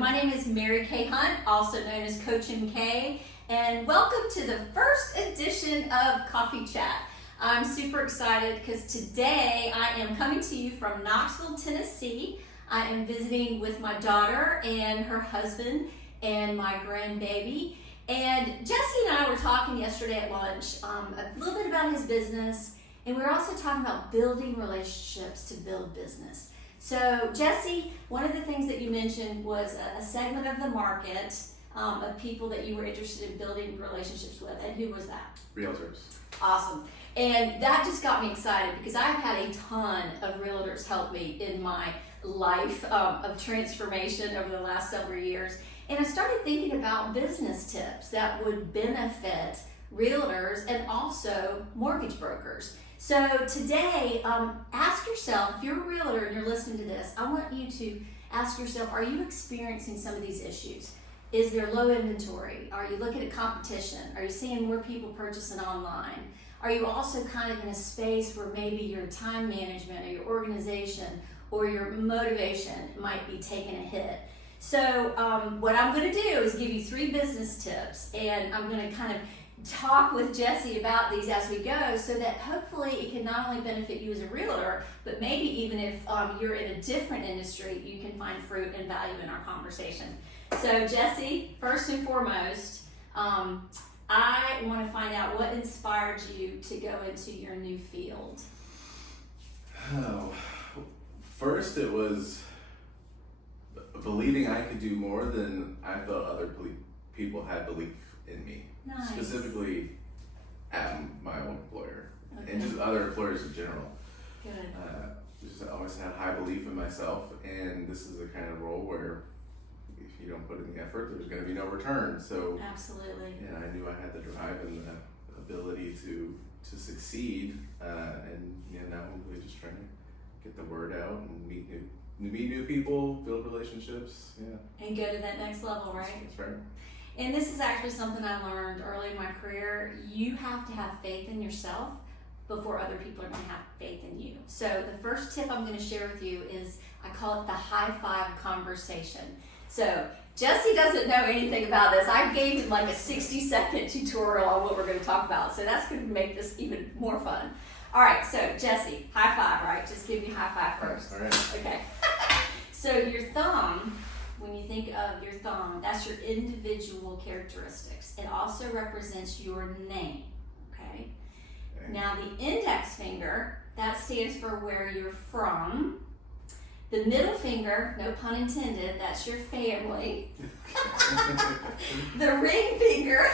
my name is Mary Kay Hunt, also known as Coach MK, and welcome to the first edition of Coffee Chat. I'm super excited because today I am coming to you from Knoxville, Tennessee. I am visiting with my daughter and her husband and my grandbaby. And Jesse and I were talking yesterday at lunch a little bit about his business, and we were also talking about building relationships to build business. So Jesse, one of the things that you mentioned was a segment of the market of people that you were interested in building relationships with, and who was that? Realtors. Awesome. And that just got me excited because I've had a ton of realtors help me in my life of transformation over the last several years. And I started thinking about business tips that would benefit realtors and also mortgage brokers. So today, ask yourself, if you're a realtor and you're listening to this, I want you to ask yourself, are you experiencing some of these issues? Is there low inventory? Are you looking at competition? Are you seeing more people purchasing online? Are you also kind of in a space where maybe your time management or your organization or your motivation might be taking a hit? So what I'm going to do is give you 3 business tips, and I'm going to kind of talk with Jesse about these as we go so that hopefully it can not only benefit you as a realtor, but maybe even if you're in a different industry, you can find fruit and value in our conversation. So Jesse, first and foremost, I want to find out what inspired you to go into your new field. Oh, first it was believing I could do more than I felt other people had belief in me. Nice. Specifically at my own employer, Okay. and just other employers in general. Good. Just always had high belief in myself, and this is the kind of role where if you don't put in the effort, there's going to be no return. So, Absolutely. and I knew I had the drive and the ability to succeed, and now I'm really just trying to get the word out and meet new people, build relationships. Yeah. And go to that next level, right? That's right. And this is actually something I learned early in my career. You have to have faith in yourself before other people are going to have faith in you. So the first tip I'm going to share with you is, I call it the high five conversation. So Jesse doesn't know anything about this. I gave him like a 60-second tutorial on what we're going to talk about. So that's going to make this even more fun. All right, so Jesse, high five, right? Just give me a high five first. All right. Okay. So your thumb, when you think of your thumb, that's your individual characteristics. It also represents your name, okay? Now the index finger, that stands for where you're from. The middle finger, no pun intended, that's your family. The ring finger,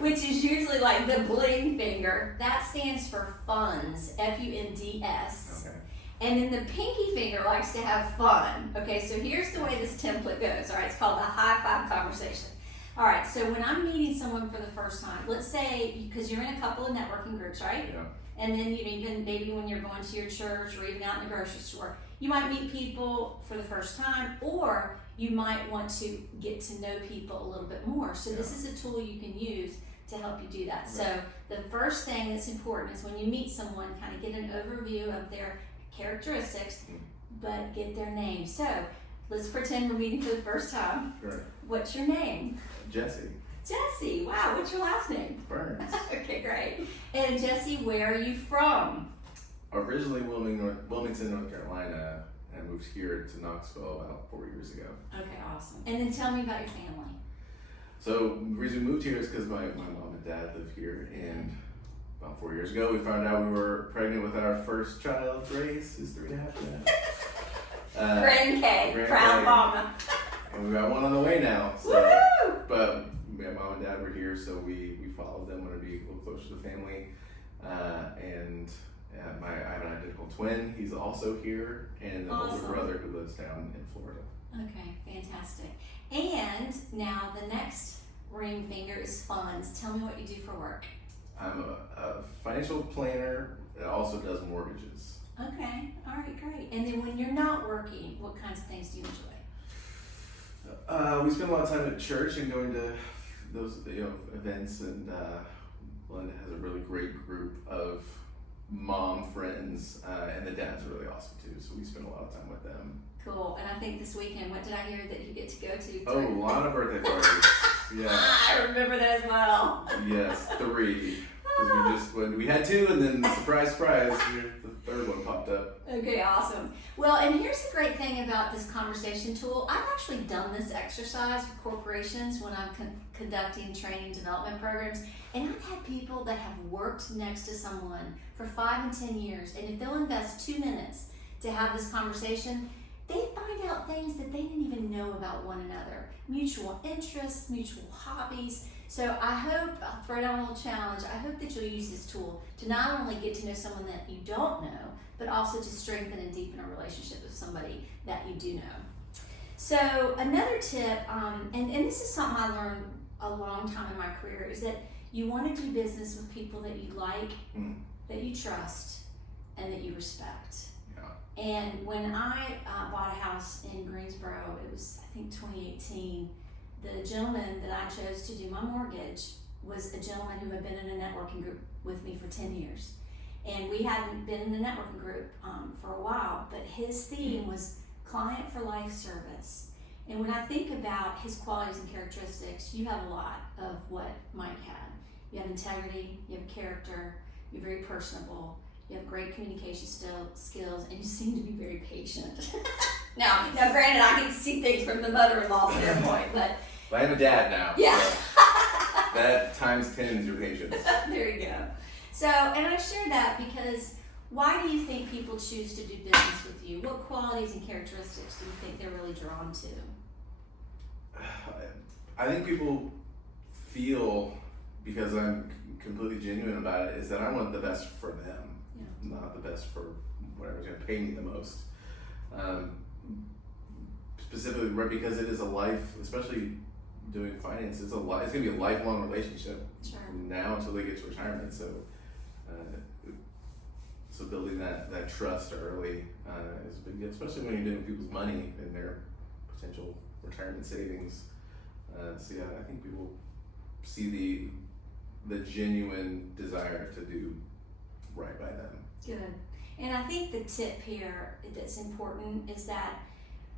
which is usually like the bling finger, that stands for funds, F-U-N-D-S. Okay. And then the pinky finger likes to have fun. Okay, so here's the way this template goes. All right, it's called the high five conversation. All right, so when I'm meeting someone for the first time, let's say, because you're in a couple of networking groups, right? Yeah. And then even maybe when you're going to your church or even out in the grocery store, you might meet people for the first time, or you might want to get to know people a little bit more. So this is a tool you can use to help you do that. Right. So the first thing that's important is when you meet someone, kind of get an overview of their characteristics, but get their name. So let's pretend we're meeting for the first time. Sure. What's your name? Jesse. Jesse. Wow, what's your last name? Burns. Okay, great. And Jesse, where are you from? Originally Wilmington, North Carolina, and moved here to Knoxville about 4 years ago. Okay, awesome. And then tell me about your family. So the reason we moved here is because my mom and dad live here, and about 4 years ago we found out we were pregnant with our first child, Grace, who's 3.5 now. Grand K, proud mama. And we got one on the way now. So, woo! but yeah, mom and dad were here, so we followed them, wanted to be a little closer to the family. And I have an identical twin. He's also here, and an older brother who lives down in Florida. Okay, fantastic. And now the next ring finger is funds. Tell me what you do for work. I'm a financial planner that also does mortgages. Okay, all right, great. And then when you're not working, what kinds of things do you enjoy? We spend a lot of time at church and going to those events, and Belinda has a really great group of mom friends, and the dad's really awesome too, so we spend a lot of time with them. Cool. And I think this weekend, what did I hear that you get to go to? Oh, a lot of birthday parties. Yeah. I remember that as well. Yes, 3. Because we had 2, and then surprise, surprise, the 3rd one popped up. Okay, awesome. Well, and here's the great thing about this conversation tool. I've actually done this exercise with corporations when I'm conducting training development programs, and I've had people that have worked next to someone for 5 and 10 years, and if they'll invest 2 minutes to have this conversation, they find out things that they didn't even know about one another. Mutual interests, mutual hobbies. So I hope, I'll throw down a little challenge, I hope that you'll use this tool to not only get to know someone that you don't know, but also to strengthen and deepen a relationship with somebody that you do know. So another tip, and this is something I learned a long time in my career, is that you want to do business with people that you like, that you trust, and that you respect. Yeah. And when I bought a house in Greensboro, it was, I think, 2018, the gentleman that I chose to do my mortgage was a gentleman who had been in a networking group with me for 10 years. And we hadn't been in a networking group for a while, but his theme was client for life service. And when I think about his qualities and characteristics, you have a lot of what Mike had. You have integrity, you have character, you're very personable, you have great communication skills, and you seem to be very patient. Now, granted, I can see things from the mother-in-law standpoint, but I am a dad now. Yeah. So that times 10 is your patience. There you go. So, and I share that because why do you think people choose to do business with you? What qualities and characteristics do you think they're really drawn to? I think people feel, because I'm completely genuine about it, is that I want the best for them, not the best for whatever's going to pay me the most. Specifically, because it is a life, especially doing finance, it's going to be a lifelong relationship from now until they get to retirement. So, building that trust early is a big deal, especially when you're dealing with people's money and their potential retirement savings. So yeah, I think people see the genuine desire to do right by them. Good. And I think the tip here that's important is that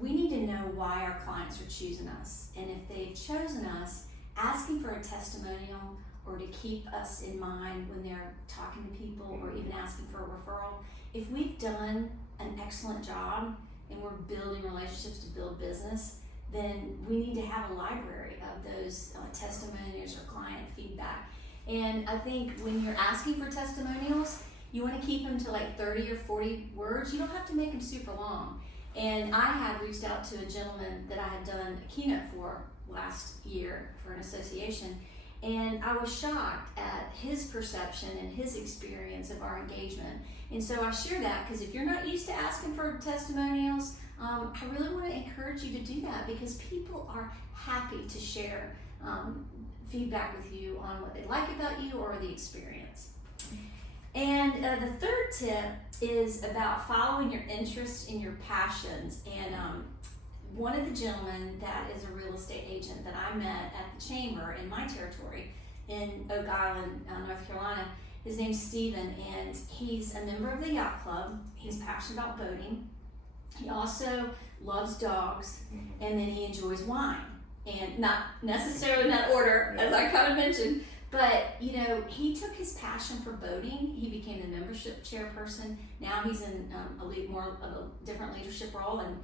we need to know why our clients are choosing us. And if they've chosen us, asking for a testimonial or to keep us in mind when they're talking to people or even asking for a referral, if we've done an excellent job and we're building relationships to build business, then we need to have a library of those testimonials or client feedback. And I think when you're asking for testimonials, you want to keep them to like 30 or 40 words. You don't have to make them super long. And I had reached out to a gentleman that I had done a keynote for last year for an association, and I was shocked at his perception and his experience of our engagement. And so I share that because if you're not used to asking for testimonials, I really want to encourage you to do that, because people are happy to share feedback with you on what they like about you or the experience. And the third tip is about following your interests and your passions. And one of the gentlemen that is a real estate agent that I met at the chamber in my territory in Oak Island, North Carolina, his name's Steven, and he's a member of the yacht club. He's passionate about boating. He also loves dogs, and then he enjoys wine. And not necessarily in that order, as I kind of mentioned, but he took his passion for boating. He became the membership chairperson. Now he's in more of a different leadership role, and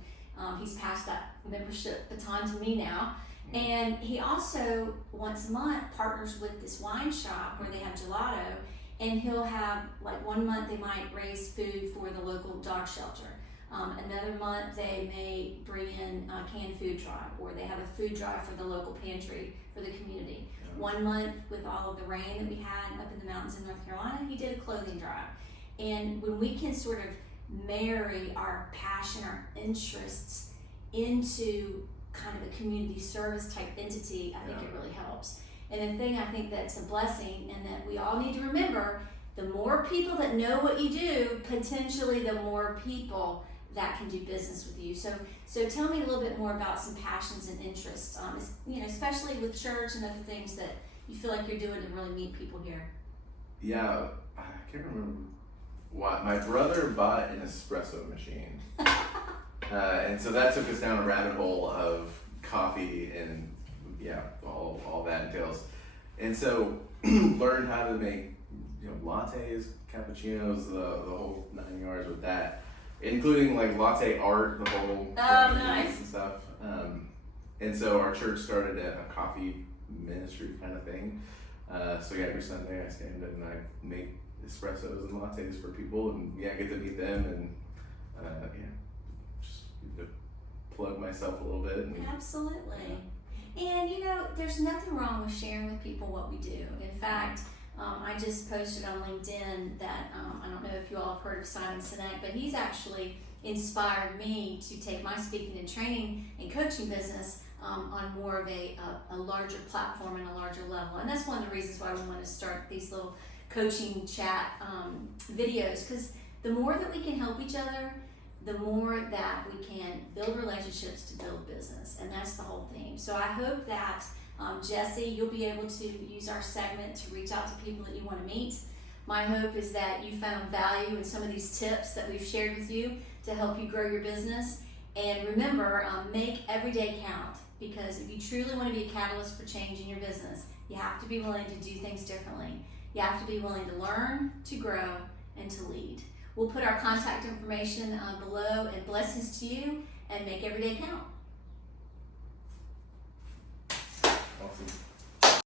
he's passed that membership baton to me now. And he also, once a month, partners with this wine shop where they have gelato, and he'll have, like, one month they might raise food for the local dog shelter. Another month they may bring in a canned food drive, or they have a food drive for the local pantry for the community. One month, with all of the rain that we had up in the mountains in North Carolina, he did a clothing drive. And when we can sort of marry our passion, our interests into kind of a community service type entity, I think it really helps. And the thing I think that's a blessing, and that we all need to remember, the more people that know what you do, potentially the more people that can do business with you. So tell me a little bit more about some passions and interests, especially with church and other things that you feel like you're doing to really meet people here. Yeah, I can't remember why. My brother bought an espresso machine. And so that took us down a rabbit hole of coffee and all that entails. And so learned how to make lattes, cappuccinos, the whole 9 yards with that, including like latte art, the whole nice and stuff. And so our church started a coffee ministry kind of thing. So every Sunday I stand and I make espressos and lattes for people, and get to meet them, and just to plug myself a little bit. And, absolutely. And there's nothing wrong with sharing with people what we do. In fact, I just posted on LinkedIn that I don't know if you all have heard of Simon Sinek, but he's actually inspired me to take my speaking and training and coaching business on more of a larger platform and a larger level. And that's one of the reasons why we want to start these little coaching chat videos, because the more that we can help each other, the more that we can build relationships to build business. And that's the whole theme. So I hope that Jesse, you'll be able to use our segment to reach out to people that you want to meet. My hope is that you found value in some of these tips that we've shared with you to help you grow your business. And remember, make every day count, because if you truly want to be a catalyst for change in your business, you have to be willing to do things differently. You have to be willing to learn, to grow, and to lead. We'll put our contact information below, and blessings to you, and make every day count.